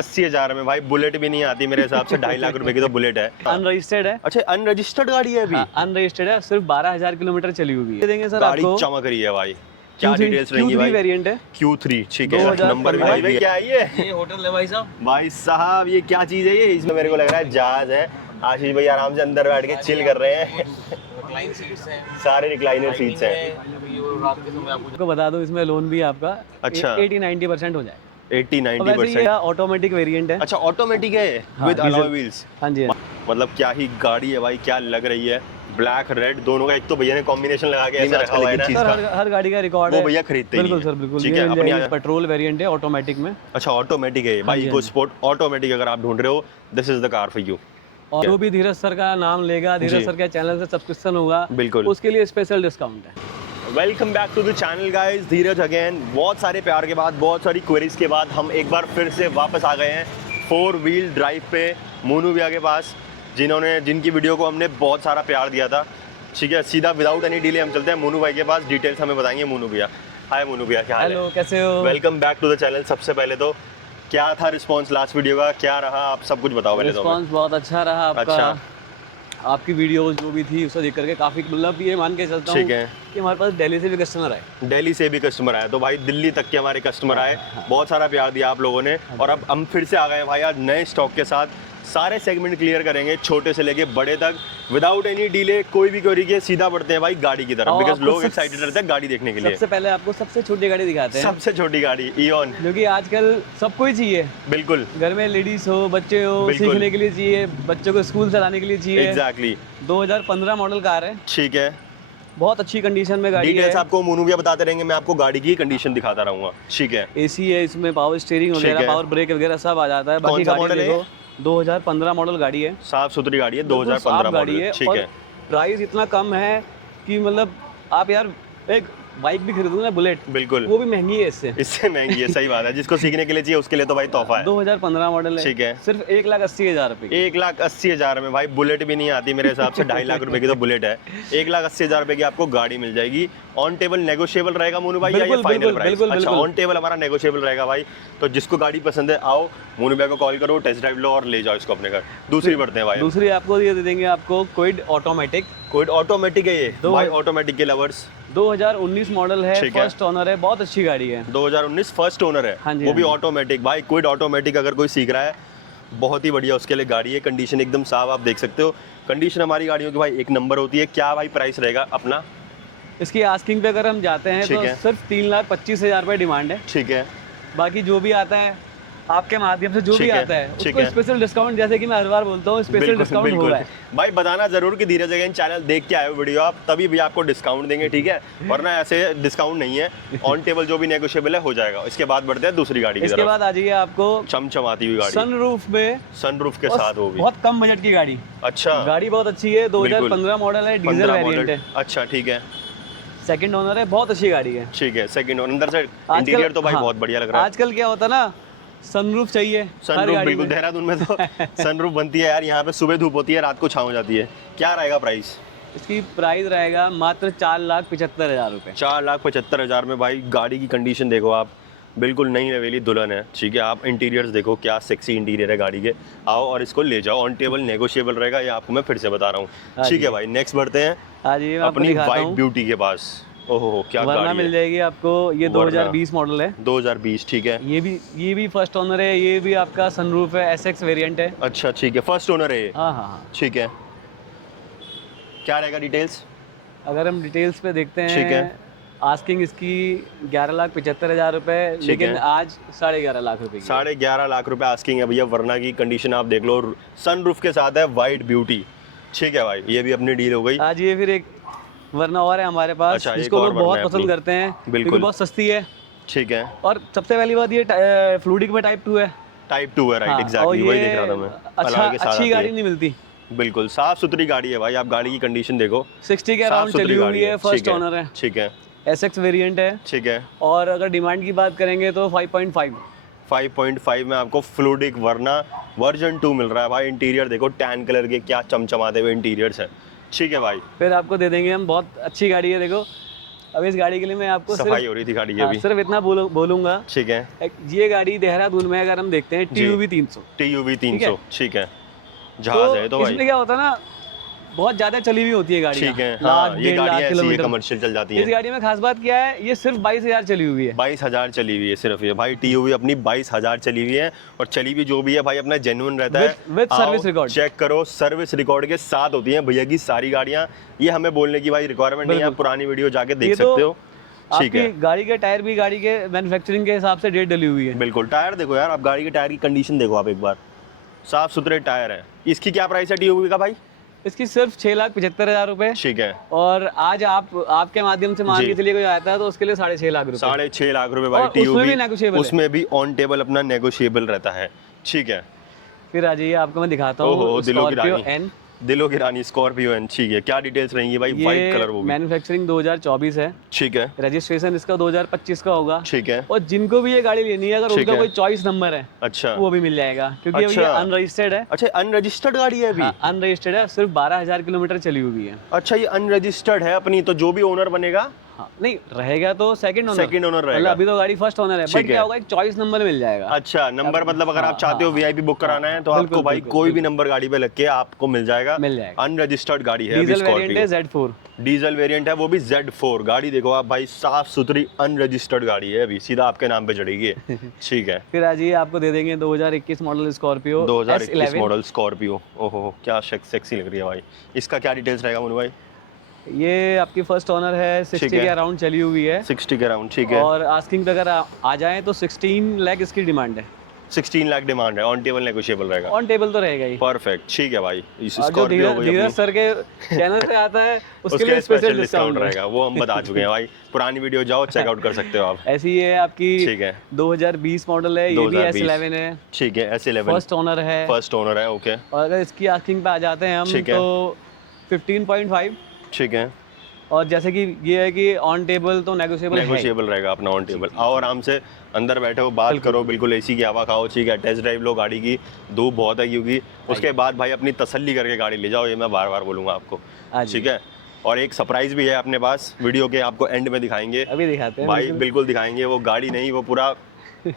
80,000 में भाई बुलेट भी नहीं आती मेरे हिसाब से। 2.5 लाख रुपए की तो बुलेट है। अनरजिस्टर्ड है। अच्छा, अनरजिस्टर्ड गाड़ी है अभी? अनरजिस्टर्ड है, सिर्फ 12,000 किलोमीटर चली हुई है। देंगे सर गाड़ी आपको। चमक रही है भाई। क्या Q3 डिटेल्स रहेंगी भाई? वेरिएंट है। Q3 ठीक है। 2015 नंबर भी भाई क्या है ये होटल है भाई साहब। भाई साहब ये क्या चीज है ये? इसमें मेरे को लग रहा है जहाज है। आशीष भाई आराम से अंदर बैठ के चिल कर रहे हैं। रिक्लाइन सीट्स हैं, सारे रिक्लाइनर सीट्स हैं। रात के समय आपको बता दूं इसमें लोन भी आपका अच्छा। 80-90% हो जाए। 80-90%। ये ऑटोमेटिक वेरिएंट है। अच्छा, ऑटोमेटिक है विद अलॉय व्हील्स। हाँ जी। मतलब क्या ही गाड़ी है भाई, क्या लग रही है। ब्लैक रेड दोनों का एक तो भैया ने कॉम्बिनेशन लगा के ऐसा रखा हुआ है ना। सर हर गाड़ी का रिकॉर्ड है। वो भैया खरीदते ही बिल्कुल नहीं सर, बिल्कुल। ठीक है। अपनी पेट्रोल वेरिएंट है ऑटोमेटिक में। अच्छा, ऑटोमेटिक है भाई। इको स्पोर्ट ऑटोमेटिक अगर आप ढूंढ रहे हो, this is the car for you. और जो भी धीरज सर का नाम लेगा, धीरज सर के चैनल से सब्सक्रिप्शन होगा, बिल्कुल उसके लिए स्पेशल डिस्काउंट है। Welcome back to the channel guys, Dheeraj again. बहुत सारे प्यार के बाद, बहुत सारी क्वेरीज के बाद हम एक बार फिर से वापस आ गए हैं 4 व्हील ड्राइव पे मोनू भैया के पास, जिनकी वीडियो को हमने बहुत सारा प्यार दिया था। ठीक है, सीधा विदाउट एनी डिले हम चलते हैं मोनू भाई के पास। डिटेल्स हमें बताएंगे मोनू भैया। हाय मोनू भैया, क्या हाल है? हेलो, कैसे हो? Welcome back to the channel. सबसे पहले तो क्या था रिस्पांस लास्ट वीडियो का, क्या रहा, आप सब कुछ बताओ पहले तो। रिस्पांस बहुत अच्छा रहा आपका। अच्छा। आपकी वीडियो जो भी थी उसे देख करके काफ़ी, मतलब ये मान के चलता हूँ कि हमारे पास दिल्ली से भी कस्टमर आए। दिल्ली से भी कस्टमर आए, तो भाई दिल्ली तक के हमारे कस्टमर आए। बहुत सारा प्यार दिया आप लोगों ने। और अब हम फिर से आ गए भाई आज नए स्टॉक के साथ। सारे सेगमेंट क्लियर करेंगे, छोटे से लेके बड़े तक, विदाउट एनी डिले। कोई भी क्वेरी के सीधा बढ़ते हैं भाई गाड़ी की तरफ, बिकॉज लोग एक्साइटेड रहते हैं गाड़ी देखने के लिए। सबसे पहले आपको सबसे छोटी गाड़ी दिखाते हैं। सबसे छोटी गाड़ी ईओन, जो कि आजकल सबको ही चाहिए। बिल्कुल। घर में लेडीज हो, बच्चे हो, सीखने के लिए चाहिए, बच्चों को स्कूल से लाने के लिए चाहिए। एग्जैक्टली। 2015 मॉडल कार है। ठीक है, बहुत अच्छी कंडीशन में गाड़ी है। डिटेल्स आपको मोनू भैया बताते रहेंगे, मैं आपको गाड़ी की कंडीशन दिखाता रहूंगा। ठीक है, एसी है इसमें, पावर स्टीयरिंग वगैरह, पावर ब्रेक वगैरह सब आ जाता है। बाकी गाड़ी देखो 2015 मॉडल गाड़ी है। साफ सुथरी गाड़ी है, 2015 गाड़ी है। ठीक है। प्राइस इतना कम है कि मतलब आप यार एक बाइक भी खरीदोगे ना, बुलेट, बिल्कुल, वो भी महंगी है इससे महंगी है। सही बात है, जिसको सीखने के लिए चाहिए उसके लिए तो भाई तोहफा है। 2015 मॉडल है। ठीक है, सिर्फ 1,80,000 रुपए। 1,80,000 में भाई बुलेट भी नहीं आती मेरे हिसाब से। 2.5 लाख रुपए की तो बुलेट है। 1,80,000 रुपए की आपको गाड़ी मिल जाएगी। ऑन टेबल नेगोशिएबल रहेगा मोनू भाई, या ये फाइनल प्राइस? अच्छा, ऑन टेबल हमारा नेगोशिएबल रहेगा भाई। तो जिसको गाड़ी पसंद है आओ मोनू भाई को कॉल करो, टेस्ट ड्राइव लो और ले जाओ इसको अपने घर। दूसरी बढ़ते हैं भाई। दूसरी आपको ये दे देंगे आपको क्विड ऑटोमेटिक। क्विड ऑटोमेटिक है ये भाई, ऑटोमेटिक के लवर्स। 2019 मॉडल है, फर्स्ट ओनर है, बहुत अच्छी गाड़ी है। 2019 फर्स्ट ओनर है। हाँ जी, वो भी ऑटोमेटिक भाई। क्विड ऑटोमेटिक अगर कोई सीख रहा है, बहुत ही बढ़िया उसके लिए गाड़ी है। कंडीशन एकदम साफ, आप देख सकते हो। कंडीशन हमारी गाड़ियों की भाई एक नंबर होती है। क्या भाई प्राइस रहेगा अपना? इसकी आस्किंग पे अगर हम जाते हैं तो सिर्फ 3,25,000 रुपए डिमांड है। ठीक है, बाकी जो भी आता है आपके माध्यम से, जो भी आता है उसको स्पेशल डिस्काउंट, जैसे कि मैं हर बार बोलता हूँ, स्पेशल डिस्काउंट हो रहा है भाई। बताना जरूर कि धीरज अगेन चैनल देख के आए हो वीडियो आप, तभी भी आपको डिस्काउंट देंगे। ठीक है, वरना ऐसे डिस्काउंट नहीं है। ऑन टेबल जो भी नेगोशिएबल है हो जाएगा। इसके बाद बढ़ते हैं दूसरी गाड़ी की तरफ। इसके बाद आ जाइए आपको चमचमाती हुई गाड़ी, सनरूफ में, सनरूफ के साथ वो भी बहुत कम बजट की गाड़ी। अच्छा, गाड़ी बहुत अच्छी है। 2015 मॉडल है, डीजल वेरिएंट है। अच्छा ठीक है, सेकंड ओनर है, बहुत अच्छी गाड़ी है। ठीक है, सेकंड ओनर। अंदर से इंटीरियर तो भाई बहुत बढ़िया लग रहा है। आजकल क्या होता है ना, सनरूफ चाहिए। सनरूफ बिल्कुल, देहरादून में तो सनरूफ बनती है यार। यहाँ पे सुबह धूप होती है, रात को छाँव हो जाती है। क्या रहेगा प्राइस? इसकी प्राइस रहेगा मात्र 4,75,000 रुपए। 4,75,000 में भाई गाड़ी की कंडीशन देखो आप, बिल्कुल नई नवेली दुल्हन है। ठीक है, आप इंटीरियर्स देखो, क्या सेक्सी इंटीरियर है गाड़ी के। आओ और इसको ले जाओ। ऑन टेबल नेगोशिएबल रहेगा, ये आपको मैं फिर से बता रहा हूँ। ठीक है भाई, नेक्स्ट बढ़ते हैं अपनी वाइट ब्यूटी के पास। ओहो, क्या गाड़ी मिल जाएगी आपको। ये 2020 मॉडल है। 2020 ठीक है। ये भी फर्स्ट ओनर है। ये भी आपका सनरूफ है, एसएक्स वेरिएंट है। अच्छा ठीक है, फर्स्ट ओनर है ये। हाँ हाँ, ठीक है। क्या रहेगा डिटेल्स? अगर हम डिटेल्स पे देखते हैं, ठीक है, आस्किंग इसकी 11,75,000 रुपए, लेकिन आज 11.5 लाख रुपए। 11.5 लाख रुपए आस्किंग है भैया, वरना की कंडीशन आप देख लो। सनरूफ के साथ है, वाइट ब्यूटी। ठीक है भाई, ये भी अपनी डील हो गई। आज ये फिर एक वरना और है हमारे पास। अच्छा, जिसको लोग बहुत पसंद करते हैं, बिल्कुल, बहुत सस्ती है। ठीक है, और सबसे पहली बात ये फ्लूडिक में टाइप 2 है। टाइप 2 है, राइट, एग्जैक्टली वही देख रहा था मैं। अच्छी गाड़ी नहीं मिलती, बिल्कुल साफ सुथरी गाड़ी है भाई। आप गाड़ी की कंडीशन देखो, 60 के अराउंड चली हुई है, फर्स्ट ओनर है। ठीक है, एसएक्स वेरिएंट है। ठीक है, और अगर डिमांड की बात करेंगे तो 5.5 में आपको फ्लूडिक वरना वर्जन 2 मिल रहा है भाई। इंटीरियर देखो, टैन कलर के क्या चमचमाते हुए इंटीरियर्स है। ठीक है भाई, फिर आपको दे देंगे हम, बहुत अच्छी गाड़ी है। देखो अब इस गाड़ी के लिए मैं आपको सफाई हो रही थी गाड़ी की अभी। सिर्फ इतना बोलूंगा, ठीक है। ये गाड़ी देहरादून में अगर हम देखते हैं TUV 300, TUV 300, ठीक है, जहाज है तो भाई इसमें क्या होता है ना, बहुत ज्यादा चली हुई होती है गाड़ी, ठीक है। हाँ, ये गाड़ियाँ ऐसी है कमर्शियल चल जाती हैं। इस गाड़ी में खास बात क्या है, ये सिर्फ 22,000 चली हुई है। 22,000 चली हुई है सिर्फ ये भाई। TUV अपनी 22,000 चली हुई है, और चली भी जो भी है भाई अपना जेन्युइन रहता है। विद सर्विस रिकॉर्ड चेक करो, सर्विस रिकॉर्ड के साथ होती है भैया की सारी गाड़ियाँ। ये हमें बोलने की भाई रिक्वायरमेंट नहीं है, आप पुरानी वीडियो जाके देख सकते हो। ठीक है। गाड़ी के टायर भी गाड़ी के मैन्युफैक्चरिंग के हिसाब से डेट डली हुई है। बिल्कुल, टायर देखो यार आप, गाड़ी के टायर की कंडीशन देखो आप एक बार, साफ सुथरे टायर है। इसकी क्या प्राइस है TUV का भाई? इसकी सिर्फ 6,75,000 रुपए। ठीक है। और आज आपके माध्यम से मान के चलिए कोई आता है तो उसके लिए 6.5 लाख रुपए। 6.5 लाख रुपए भाई TUV, उसमें भी ऑन टेबल अपना नेगोशिएबल रहता है। ठीक है। फिर आ जाइए, आपको मैं दिखाता हूँ स्कॉर्पियो N, दिलों की रानी स्कॉर्पियो N। ठीक है, क्या डिटेल्स रहेंगी भाई? व्हाइट कलर वो भी। मैन्युफैक्चरिंग 2024 है। ठीक है। रजिस्ट्रेशन इसका 2025 का होगा। ठीक है। और जिनको भी ये गाड़ी लेनी है, अगर उनका कोई चॉइस नंबर है, अच्छा, वो भी मिल जाएगा, क्योंकि ये अनरजिस्टर्ड है। अच्छा, अनरजिस्टर्ड गाड़ी है अभी? अनरजिस्टर्ड है, सिर्फ 12,000 किलोमीटर चली हुई है। अच्छा, ये अनरजिस्टर्ड है अपनी, तो जो भी ओनर बनेगा नहीं रहेगा तो सेकंड ओनर रहेगा। अभी तो गाड़ी फर्स्ट ओनर है, बट क्या होगा, एक चॉइस नंबर मिल जाएगा। अच्छा, नंबर मतलब अगर आप चाहते हो VIP बुक कराना है तो आपको भाई कोई भी नंबर गाड़ी पे लग के आपको मिल जाएगा। अनरजिस्टर्ड गाड़ी है, डीजल वेरिएंट है, Z4 डीजल वेरिएंट है, वो भी Z4। गाड़ी देखो आप भाई, साफ सुथरी अनरजिस्टर्ड गाड़ी है, अभी सीधा आपके नाम पे चढ़ेगी। ठीक है। फिर आज ये आपको दे देंगे 2021 मॉडल स्कॉर्पियो 2021 मॉडल स्कॉर्पियो। ओहो, क्या सेक्सी लग रही है भाई। इसका क्या डिटेल्स रहेगा मुन्नू भाई? ये आपकी फर्स्ट ओनर है, 60 के अराउंड चली हुई है। 60 के अराउंड, ठीक है। और आस्किंग पे अगर आ जाए तो 16 लाख इसकी डिमांड है। 16 लाख डिमांड है, ऑन टेबल नेगोशिएबल रहेगा। ऑन टेबल तो रहेगा ही। परफेक्ट, ठीक है भाई। जो धीरज सर के चैनल पे आता है उसके लिए स्पेशल डिस्काउंट रहेगा, वो हम बता चुके हैं भाई। पुरानी वीडियो जाओ चेकआउट कर सकते हो आप। ऐसी है आपकी, ठीक है, 2020 मॉडल है, ये भी S11 है। ठीक है, S11 फर्स्ट ओनर है। फर्स्ट ओनर है, ओके। और अगर इसकी आस्किंग पे आ जाते हैं हम तो 15.5। ठीक है। और जैसे कि ये है कि ऑन टेबल तो नेगोशिएबल रहेगा अपना ऑन टेबल। आओ आराम से अंदर बैठे हो, बात करो, बिल्कुल AC की हवा खाओ। ठीक है, टेस्ट ड्राइव लो गाड़ी की, धूप बहुत है क्योंकि, उसके बाद भाई अपनी तसल्ली करके गाड़ी ले जाओ, ये मैं बार बार बोलूँगा आपको। ठीक है। और एक सरप्राइज भी है अपने पास, वीडियो के आपको एंड में दिखाएंगे। अभी दिखाते हैं भाई, बिल्कुल दिखाएंगे। वो गाड़ी नहीं, वो पूरा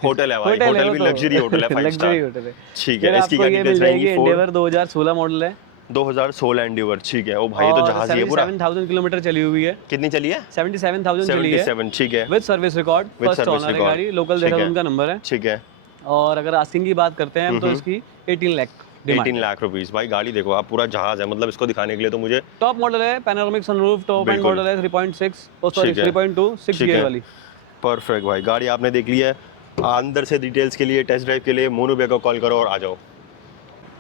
होटल है भाई, होटल भी लग्जरी होटल है, 5 स्टार। ठीक है। इसकी क्या डिटेल्स रहेंगी? एंडेवर 2016 मॉडल है। 2016 एंडेवर, ठीक है। ओ भाई, ये तो जहाज ही है पूरा। 77,000 किलोमीटर चली हुई है। कितनी चली है? 77,000 चली है। 77, ठीक है। With service record, first owner है गाड़ी, लोकल देहरादून का नंबर है। ठीक है। और अगर आस्किंग की बात करते हैं तो इसकी 18 लाख रुपीस। भाई गाड़ी देखो आप, पूरा जहाज है, मतलब इसको दिखाने के लिए तो मुझे। टॉप मॉडल है, panoramic sunroof, top and model है, 3.6 सॉरी 3.2 6 गियर वाली। परफेक्ट भाई, गाड़ी आपने देख ली है। अंदर से डिटेल्स के लिए, टेस्ट ड्राइव के लिए मोनू भैया को कॉल करो और आ जाओ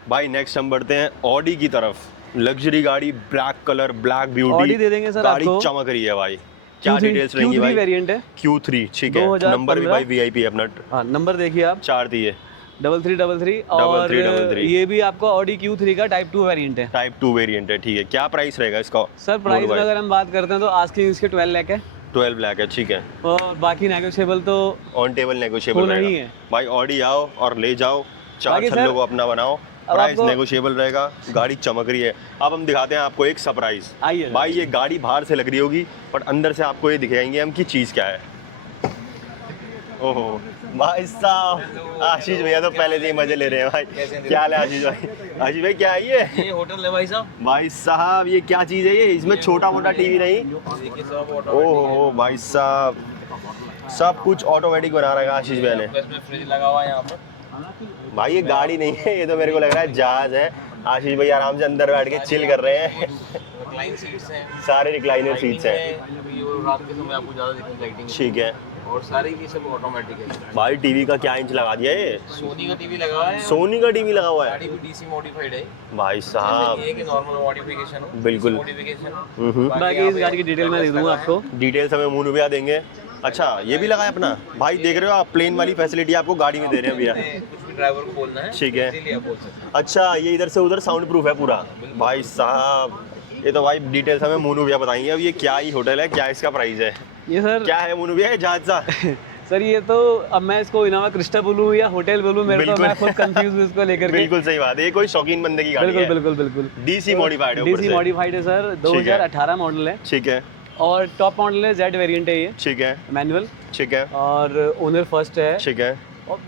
भाई। नेक्स्ट हम बढ़ते हैं ऑडी की तरफ। लग्जरी गाड़ी, black colour, black beauty, Audi दे देंगे सर आपको। गाड़ी चमक रही है भाई। क्या डिटेल्स रहेंगी भाई? Q3 वेरिएंट है। Q3, ठीक है। नंबर भी भाई VIP है अपना। हां, नंबर देखिए आप, 4 दिए, 3333। और ये भी आपको ऑडी Q3 का टाइप 2 वेरिएंट है। टाइप 2 वेरिएंट है, ठीक है। क्या प्राइस रहेगा इसका? सर प्राइस में अगर हम बात करते हैं तो आस्किंग इसके 12 लाख है। 12 लाख है, ठीक है। और बाकी नेगोशिएबल तो ऑन टेबल नेगोशिएबल नहीं है भाई। ऑडी आओ और ले जाओ, 4 छल्लों को अपना बनाओ, प्राइस नेगोशिएबल रहेगा। गाड़ी चमक रही है। अब हम दिखाते हैं आपको एक सरप्राइज। भाई ये गाड़ी बाहर से लग रही होगी, बट अंदर से आपको ये दिखाएंगे हम कि चीज़ क्या है। ओहो भाई साहब, आशीष भैया तो पहले से ही मजे ले रहे हैं भाई। क्या हाल है आशीष भाई? आशीष भाई क्या है ये होटल है भाई साहब। भाई साहब ये क्या चीज़ है ये? इसमें छोटा मोटा टीवी नहीं? ओहो भाई साहब, सब कुछ ऑटोमेटिक बना रखा है आशीष भैया ने। फ्रिज लगा हुआ है यहाँ पर भाई। ये गाड़ी नहीं है, ये तो मेरे को लग रहा है जहाज है। आशीष भाई आराम से अंदर बैठ के चिल कर रहे हैं। रिक्लाइन सीट्स हैं, सारे रिक्लाइनर सीट्स हैं। रात के समय आपको ज़्यादा दिक्कत लाइटिंग, ठीक है। और सारी की सब ऑटोमेटिक है भाई। टीवी का क्या इंच लगा दिया ये? सोनी का टीवी लगा है। सोनी का टीवी लगा हुआ है। गाड़ी भी DC मॉडिफाइड है भाई साहब, ये कि नॉर्मल मॉडिफिकेशन हो, बिल्कुल मॉडिफिकेशन। बाकी इस गाड़ी की डिटेल मैं दे दूंगा आपको। डिटेल्स हमें मोनू भैया देंगे। अच्छा, ये भी लगा है अपना भाई। देख रहे हो आप, प्लेन वाली फैसिलिटी आपको गाड़ी में दे रहे हैं भैया। कुछ भी ड्राइवर को बोलना है, ठीक है। इसीलिए आप बोल सकते हैं। अच्छा, ये इधर से उधर साउंड प्रूफ है पूरा। भाई साहब, ये तो भाई डिटेल्स हमें मोनू भैया बताएंगे। अब ये क्या ही होटल है, क्या इसका प्राइस है? ये सर क्या है मोनू भैया, जहाज सा? सर ये तो अब मैं इसको इनोवा क्रिस्टा बोलूं या होटल बोलूं, मेरे को मैं खुद कंफ्यूज हूं इसको लेकर के। बिल्कुल सही बात है, ये कोई शौकीन बंदे की गाड़ी है। बिल्कुल बिल्कुल बिल्कुल। DC मॉडिफाइड है, DC मॉडिफाइड है सर, 2018 मॉडल है। ठीक है। और टॉप मॉडल है, जेड वेरिएंट है ये, ठीक है, मैनुअल, ठीक है, और ओनर फर्स्ट है, ठीक है, और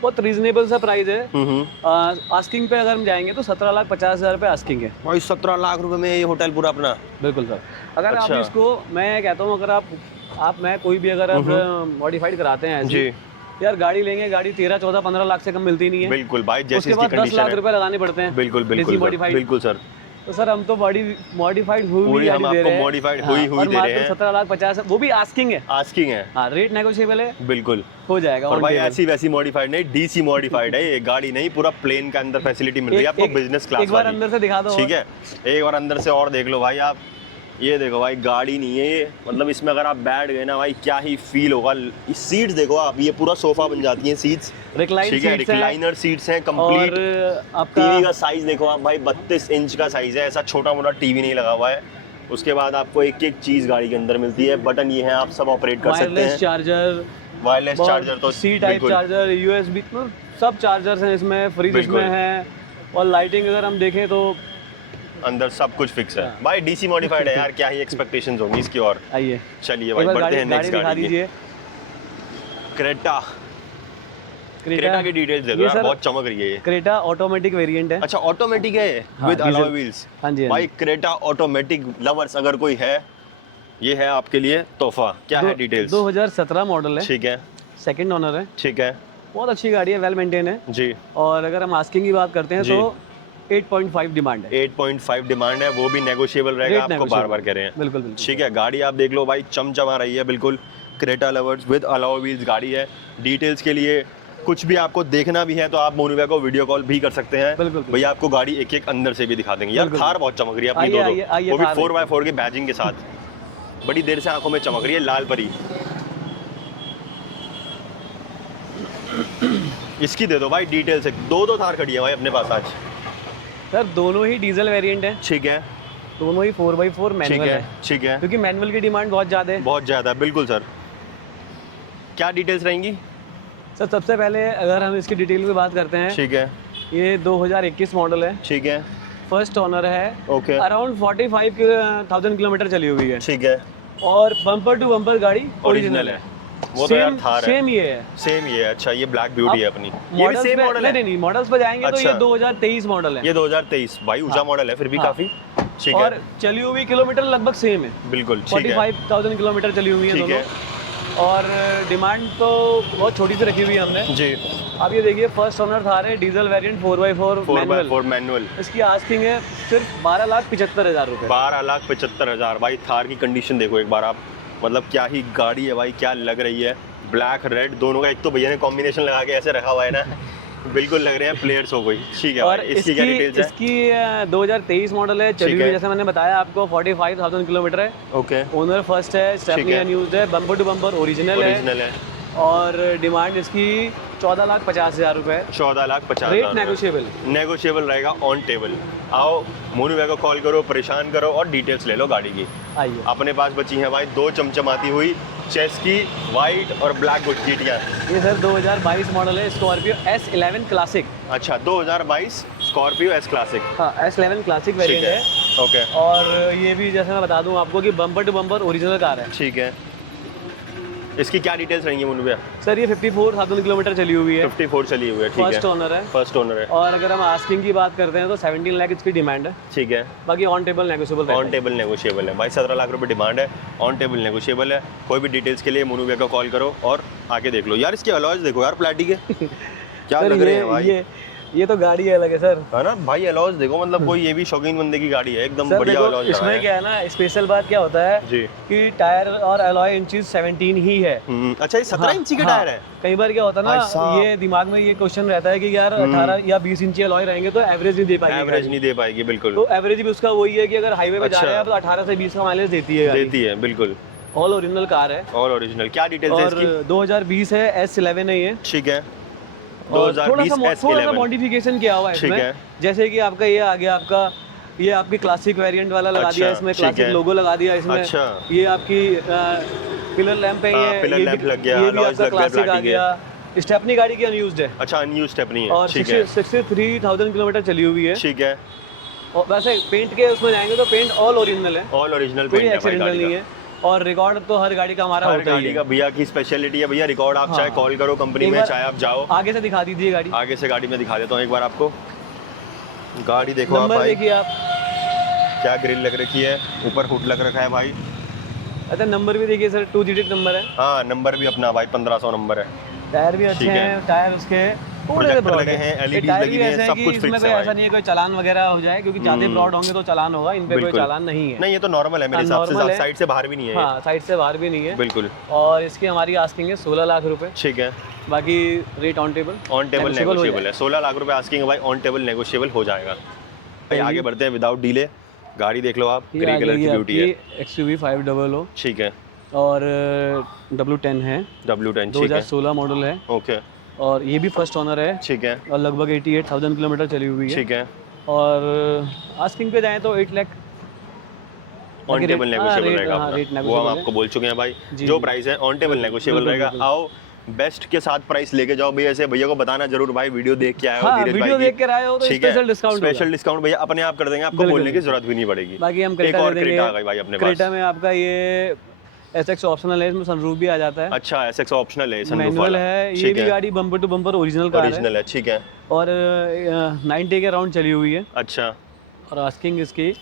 बहुत रीजनेबल सा प्राइस है। आस्किंग पे अगर हम जाएंगे तो 17,50,000 रुपये आस्किंग है भाई। 17 लाख रुपए में ये होटल पूरा अपना? बिल्कुल सर। अगर आप अच्छा। इसको, मैं कहता हूँ अगर आप मैं कोई भी अगर आप मॉडिफाइड कराते हैं जी, यार, गाड़ी लेंगे, गाड़ी 13, 14, 15 लाख से कम मिलती नहीं है। बिल्कुल भाई, जैसे उसके बाद 10 लाख रुपए लगाने पड़ते हैं। बिल्कुल बिल्कुल मॉडिफाइड। बिल्कुल सर। तो सर हम तो मॉडिफाइड हुई पूरी हम गाड़ी दे आपको रहे हैं। मॉडिफाइड हुई दे रहे हैं। 17,50,000, वो भी आस्किंग है। आस्किंग है, हाँ, रेट नेगोशिएबल है, बिल्कुल हो जाएगा। और भाई ऐसी वैसी मॉडिफाइड नहीं, डीसी मॉडिफाइड है ये गाड़ी, नहीं पूरा प्लेन का अंदर फैसिलिटी मिल रही है आपको, बिजनेस क्लास एक बार अंदर से दिखा दो। ठीक है, एक बार अंदर से और देख लो भाई आप। ये देखो भाई, गाड़ी नहीं है ये, मतलब इसमें अगर आप बैठ गए ना भाई, क्या ही फील होगा। सीट्स देखो आप, ये पूरा सोफा बन जाती हैं सीट्स, ठीक है, रिक्लाइनर सीट्स हैं कंप्लीट। टीवी का साइज देखो आप भाई, 32 इंच का साइज है, ऐसा छोटा मोटा टीवी नहीं लगा हुआ है। उसके बाद आपको एक एक चीज गाड़ी के अंदर मिलती है, बटन ये है, आप सब ऑपरेट कर सकते हैं। वायरलेस चार्जर तो सी टाइप चार्जर, यूएसबी, सब चार्जर्स हैं इसमें, फ्रिज इसमें है, और लाइटिंग अगर हम देखें तो अंदर सब कुछ फिक्स है भाई। डीसी मॉडिफाइड है यार, क्या ही एक्सपेक्टेशंस होंगी इसकी। और आइए चलिए भाई, बढ़ते हैं नेक्स्ट गाड़ी की। क्रेटा की डिटेल्स दे दो यार, बहुत चमक रही है ये। क्रेटा ऑटोमेटिक वेरिएंट है। अच्छा, ऑटोमेटिक है विद अलॉय व्हील्स। हाँ जी भाई, क्रेटा ऑटोमेटिक लवर्स अगर कोई है, ये है आपके लिए तोहफा। क्या है डिटेल्स? 2017 मॉडल है, ठीक है, सेकंड ओनर है, ठीक है, बहुत अच्छी गाड़ी है, वेल मेंटेन है जी। और अगर हम आस्किंग की बात करते हैं तो 8.5 डिमांड है। 8.5 डिमांड है, वो भी नेगोशिएबल रहेगा, आपको बार-बार कह रहे हैं। बिल्कुल। ठीक है, गाड़ी आप देख लो भाई, चमचमा रही है बिल्कुल। Creta lovers with alloy wheels गाड़ी है। डिटेल्स के लिए कुछ भी आपको देखना भी है तो आप मोनू भैया को वीडियो कॉल भी कर सकते हैं। बिल्कुल। भैया आपको गाड़ी एक एक अंदर से भी दिखा देंगे। यार थार बहुत चमक रही है अपनी, दो वो भी 4x4 के बैजिंग के साथ, बड़ी देर से आंखों में चमक रही है, लाल परी। इसकी दे दो भाई डिटेल्स। दो थार खड़ी है भाई अपने पास आज। सर दोनों ही डीजल वेरिएंट है, ठीक है, दोनों ही 4x4 मैनुअल है, ठीक है, क्योंकि मैनुअल की डिमांड बहुत ज़्यादा है। बहुत ज़्यादा, बिल्कुल सर। क्या डिटेल्स रहेंगी सर? सबसे पहले अगर हम इसकी डिटेल में बात करते हैं, ठीक है, ये 2021 मॉडल है, ठीक है, फर्स्ट ओनर है, ओके, अराउंड 45,000 किलोमीटर चली हुई है, ठीक है, और बम्पर टू बम्पर गाड़ी ओरिजिनल है। वो तो यार थार है, सेम ये है, सेम ये है। अच्छा, ये ब्लैक ब्यूटी है अपनी, ये भी सेम मॉडल है? नहीं, मॉडल्स पे जाएंगे तो ये 2023 मॉडल है। ये 2023 भाई, ऊंचा मॉडल है फिर भी काफी, ठीक है। और चली हुई किलोमीटर लगभग सेम है, बिल्कुल, ठीक है, 45,000 किलोमीटर चली हुई है दोनों। और डिमांड तो बहुत छोटी सी रखी हुई है हमने जी। अब ये देखिए, फर्स्ट ओनर थार है, डीजल वेरिएंट 4x4 मैनुअल। इसकी आस्किंग है सिर्फ 12,75,000 रुपये। 12,75,000 भाई। थार की कंडीशन देखो एक बार आप, मतलब क्या ही गाड़ी है भाई, क्या लग रही है। ब्लैक रेड दोनों का, एक तो भैया ने कॉम्बिनेशन लगा के ऐसे रखा हुआ है ना, बिल्कुल लग रहे हैं प्लेयर्स हो गई। ठीक है और भाई, इसकी क्या डिटेल्स है? इसकी 2023 मॉडल है, चली हुई जैसे मैंने बताया आपको 45,000 किलोमीटर है, ओके, ओनर फर्स्ट है, स्टेपनी अनयूज्ड है, बम्पर टू बम्पर ओरिजिनल है, और डिमांड इसकी 14,50,000 रुपये। 14,50,000। रेट नेगोशिएबल रहेगा, ऑन टेबल। आओ मोनू भैया को कॉल करो, परेशान करो और डिटेल्स ले लो गाड़ी की। आइए, अपने पास बची हैं भाई दो चमचमाती हुई चेस की वाइट और ब्लैक गुटकीटियाँ। ये सर 2022 मॉडल है, स्कॉर्पियो S11 क्लासिक। अच्छा, 2022 स्कॉर्पियो S क्लासिक। हाँ, S11 क्लासिक वेरिएंट है, ओके। और ये भी जैसे मैं बता दूं आपको कि bumper to bumper original car है। ठीक है, इसकी क्या डिटेल्स रहेंगी मोनू भैया? सर ये 54,000 किलोमीटर चली हुई है, 54 चली हुई है, ठीक है, फर्स्ट ओनर है। और अगर हम आस्किंग की बात करते हैं तो 17 लाख इसकी डिमांड है, ठीक है, बाकी ऑन टेबल नेगोशिएबल है भाई। 17 लाख रुपए डिमांड है, ऑन टेबल नेगोशिएबल है। कोई भी डिटेल्स के लिए मोनू भैया को कॉल करो और आके देख लो। यार इसके अलॉयज देखो यार, प्लाटी के क्या लग रहे हैं भाई। ये तो गाड़ी अलग है सर, है ना भाई। अलॉयज देखो, मतलब कोई ये भी शौकीन बंदे की गाड़ी है, एकदम बढ़िया अलॉयज। इसमें क्या है ना, स्पेशल बात क्या होता है जी कि टायर और अलॉय इंचेस 17 ही है। अच्छा, ये 17 इंची के टायर है। कई बार क्या होता है ना, ये दिमाग में ये क्वेश्चन रहता है कि यार 18 या 20 इंची अलॉय रहेंगे तो एवरेज नहीं दे पाएगी, बिल्कुल। तो एवरेज भी उसका वही है कि अगर हाईवे पे जा रहे हैं तो 18 से 20 का माइलेज देती है, बिल्कुल। ऑल ओरिजिनल कार है, ऑल ओरिजिनल। क्या डिटेल्स है इसकी? 2020 है, S11 है ये, ठीक है, 2020 थोड़ा सा मॉडिफिकेशन किया हुआ है इसमें, जैसे कि आपका ये आ गया, आपका ये आपकी क्लासिक वेरिएंट वाला लगा दिया इसमें, क्लासिक लोगो लगा दिया इसमें। अच्छा। ये आपकी पिलर लैंप है, पिलर लैंप लग गया, ये भी आपका क्लासिक आ गया। स्टेपनी गाड़ी की अनयूज्ड है। अच्छा, अनयूज्ड स्टेपनी है, और 63,000 किलोमीटर चली हुई है, ठीक है। और वैसे पेंट के उसमें जाएंगे तो पेंट ऑल ओरिजिनल है, ऑल ओरिजिनल कोई पेंट है एक्सीडेंटल नहीं है। और रिकॉर्ड तो हर गाड़ी का हमारा होता ही है। भैया की स्पेशलिटी है भैया रिकॉर्ड। आप चाहे कॉल करो कंपनी में, चाहे आप जाओ। आगे से दिखा दीजिए गाड़ी, आगे से गाड़ी में दिखा देता हूँ एक बार आपको। गाड़ी देखो आप भाई, देखिए आप क्या ग्रिल लग रखी है, ऊपर हुड लग रखा है भाई। अच्छा नंबर भी देखिए सर, 2 डिजिट नंबर है। हाँ नंबर भी अपना भाई 1500 नंबर है। टायर भी अच्छे हैं, टायर उसके प्रोजेक्टर लगे हैं, एलईडी लगी हुई है, सब कुछ फिक्स है। ऐसा नहीं है कोई चालान वगैरह हो जाए, क्योंकि ज्यादा ब्रॉड होंगे तो चालान होगा, इन पे कोई चालान नहीं है। नहीं ये तो नॉर्मल है मेरे हिसाब से, साइड से बाहर भी नहीं है। हाँ साइड से बाहर भी नहीं है बिल्कुल। और इसकी हमारी आस्किंग है 16 लाख रुपए। ठीक है, बाकी रेट ऑन टेबल नेगोशिएबल है। 16 लाख रुपए आस्किंग है भाई, ऑन टेबल नेगोशिएबल हो जाएगा भाई। आगे बढ़ते हैं विदाउट डिले। गाड़ी देख लो आप, ग्रे कलर की ब्यूटी है, XUV 500। ठीक है, और W10 है, W10 2016 मॉडल है। ओके, और ये भी फर्स्ट ओनर है। ठीक है, और लगभग 88,000 किलोमीटर चली हुई है। ठीक है, और आस्किंग पे जाएं तो 8 लाख ऑन टेबल नेगोशिएबल रहेगा। वो हम आपको बोल चुके हैं भाई, जो प्राइस है ऑन टेबल नेगोशिएबल रहेगा। आओ बेस्ट के साथ प्राइस लेके जाओ भैया। ऐसे भैया को बताना जरूर भाई, वीडियो देख के आए हो, वीडियो देख कर आए हो तो स्पेशल डिस्काउंट भैया अपने आप कर देंगे, आपको बोलने की जरूरत भी नहीं पड़ेगी। बाकी हम एक और क्रेटा आ गई भाई अपने पास। क्रेटा में आपका ये SX ऑप्शनल है, इसमें सनरूफ भी आ जाता है। अच्छा SX ऑप्शनल है, सनरूफ मैनुअल है। ये भी गाड़ी bumper to bumper original car है। ठीक है, और 90 के राउंड चली हुई है। अच्छा, और आस्किंग इसकी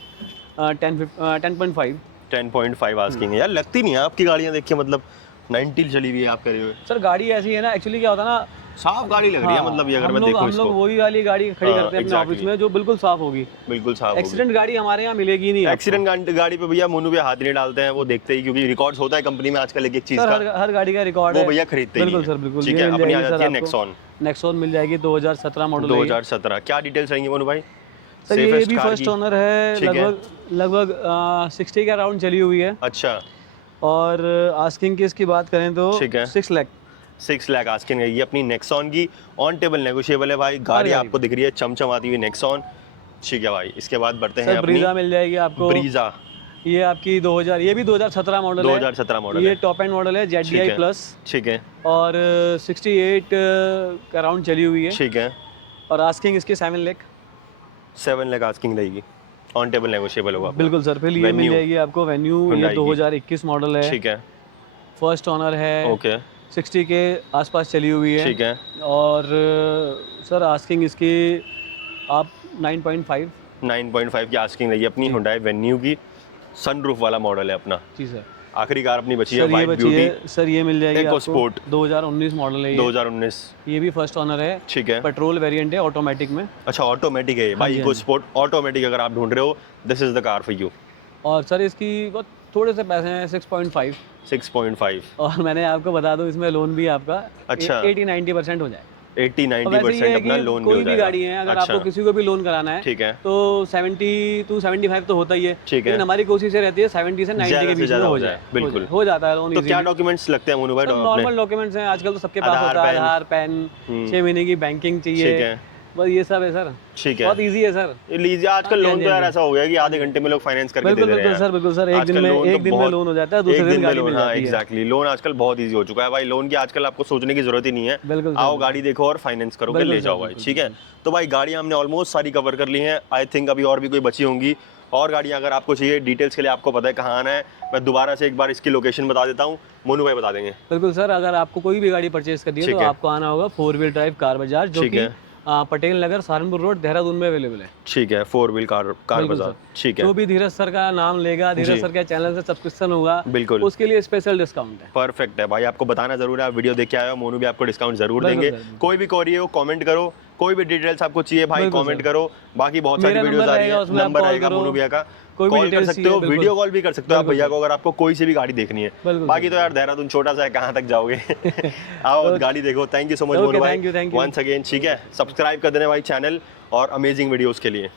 10.5 आस्किंग है यार। लगती नहीं है आपकी गाड़ियाँ देख के, मतलब 90 चली हुई है आप कह रहे हो। सर गाड़ी ऐसी है ना, एक्चुअली क्या होता है ना, साफ गाड़ी लग रही है। मतलब ये अगर मैं देखूं इसको, हम लोग वही वाली गाड़ी खड़ी करते हैं अपने ऑफिस में जो बिल्कुल साफ होगी, बिल्कुल साफ। एक्सीडेंट गाड़ी हमारे यहाँ मिलेगी नहीं। एक्सीडेंट गाड़ी पे भैया मोनू भैया हाथ नहीं डालते हैं, वो देखते ही, क्योंकि रिकॉर्ड्स होता है कंपनी में आजकल एक चीज का, हर गाड़ी का रिकॉर्ड वो भैया खरीदते हैं। बिल्कुल सर, बिल्कुल। ठीक है, अपनी आ जाती है नेक्सॉन मिल जाएगी 2017 मॉडल। 2017 क्या डिटेल्स रहेंगी मोनू भाई? सर ये भी फर्स्ट ओनर है, लगभग 60 के अराउंड चली हुई है। अच्छा, और आस्किंग की इसकी बात करें तो 6 लाख आस्किंग है। ये अपनी नेक्सॉन की ऑन टेबल नेगोशिएबल है भाई। गाड़ी आपको दिख रही है चमचमाती हुई नेक्सॉन। ठीक है भाई, इसके बाद बढ़ते हैं अपनी ब्रीजा मिल जाएगी आपको। ब्रीजा ये आपकी 2000, ये भी 2017 मॉडल है। 2017 मॉडल ये टॉप एंड मॉडल है, ZDI प्लस। ठीक है, और 68 के अराउंड चली हुई है। ठीक है, और आस्किंग इसकी 7 लाख आस्किंग रहेगी, ऑन टेबल नेगोशिएबल होगा। बिल्कुल सर। फिर ये मिल जाएगी आपको वेन्यू, ये 2021 मॉडल है। ठीक है, फर्स्ट ओनर है। ओके, 60 के आसपास चली हुई है। ठीक है, और सर आस्किंग इसकी आप 9.5 की आस्किंग रही है अपनी हुंडई वेन्यू की। सनरूफ वाला मॉडल है अपना। जी सर। आखिरी कार अपनी बची है वाइट ब्यूटी। सर ये मिल जाएगी आपको स्पोर्ट 2019 मॉडल है। 2019, ये भी फर्स्ट ओनर है। ठीक है, पेट्रोल वेरिएंट है, ऑटोमेटिक में। अच्छा ऑटोमेटिक है भाई, इको स्पोर्ट ऑटोमेटिक अगर आप ढूंढ रहे हो, this is the car for you. और सर इसकी थोड़े से पैसे हैं, 6.5। और मैंने आपको बता दूं, इसमें लोन भी आपका 80-90% हो जाए। 80-90% अपना लोन भी हो जाएगा। कोई भी गाड़ी है, अगर आपको किसी को भी लोन कराना है, ठीक है, तो 70-75 तो होता ही है। ठीक है, लेकिन हमारी कोशिश रहती है 70 से 90 के बीच में हो जाए। बिल्कुल हो जाता है लोन। तो क्या डॉक्यूमेंट्स लगते हैं मोनू भाई? नॉर्मल डॉक्यूमेंट्स हैं, आजकल तो सबके पास होता है, आधार, पैन, 6 महीने की बैंकिंग चाहिए, बस ये सब है सर। ठीक है, बहुत इजी है सर। लीजिए, आजकल लोन तो यार ऐसा हो गया कि आधे घंटे में लोग फाइनेंस करके दे रहे हैं। बिल्कुल सर, एक दिन में लोन हो जाता है, दूसरे दिन गाड़ी मिल जाती है। एग्जैक्टली, लोन आजकल बहुत इजी हो चुका है भाई। लोन की आजकल आपको सोचने की जरूरत ही नहीं है। आओ गाड़ी देखो और फाइनेंस करो, ले जाओ भाई। ठीक है, तो भाई गाड़ियां हमने ऑलमोस्ट सारी कवर कर ली हैं। आई थिंक अभी और भी कोई बची होंगी। और गाड़ियां अगर आपको चाहिए, डिटेल्स के लिए आपको पता है कहाँ आना है। मैं दोबारा से एक बार इसकी लोकेशन बता देता हूँ, मोनू भाई बता देंगे। बिल्कुल सर, अगर आपको कोई भी गाड़ी परचेज करनी है तो आपको आना होगा 4 व्हील ड्राइव कार बाजार, जो कि पटेल नगर, सहारनपुर रोड, देहरादून में अवेलेबल है। ठीक है, 4 व्हील कार बाजार। ठीक है, जो भी धीरज सर का नाम लेगा, धीरज सर के चैनल से सब्सक्रिप्शन होगा, बिल्कुल उसके लिए स्पेशल डिस्काउंट है। परफेक्ट है भाई, आपको बताना जरूर है, आप वीडियो देख के आए हो, मोनू भी आपको डिस्काउंट जरूर देंगे। कोई भी क्वेरी हो कमेंट करो, कोई भी डिटेल्स आपको चाहिए भाई कमेंट करो। बाकी बहुत सारी वीडियोस आ रही है, नंबर आएगा मोनू भैया का, कॉल कर सकते हो, वीडियो कॉल भी कर सकते हो आप भैया को, अगर आपको कोई सी भी गाड़ी देखनी है। बाकी तो यार देहरादून छोटा सा है, कहाँ तक जाओगे। आओ गाड़ी देखो। Thank you so much Monu भाई, वंस अगेन। ठीक है, सब्सक्राइब कर देना भाई चैनल और अमेजिंग वीडियोस के लिए।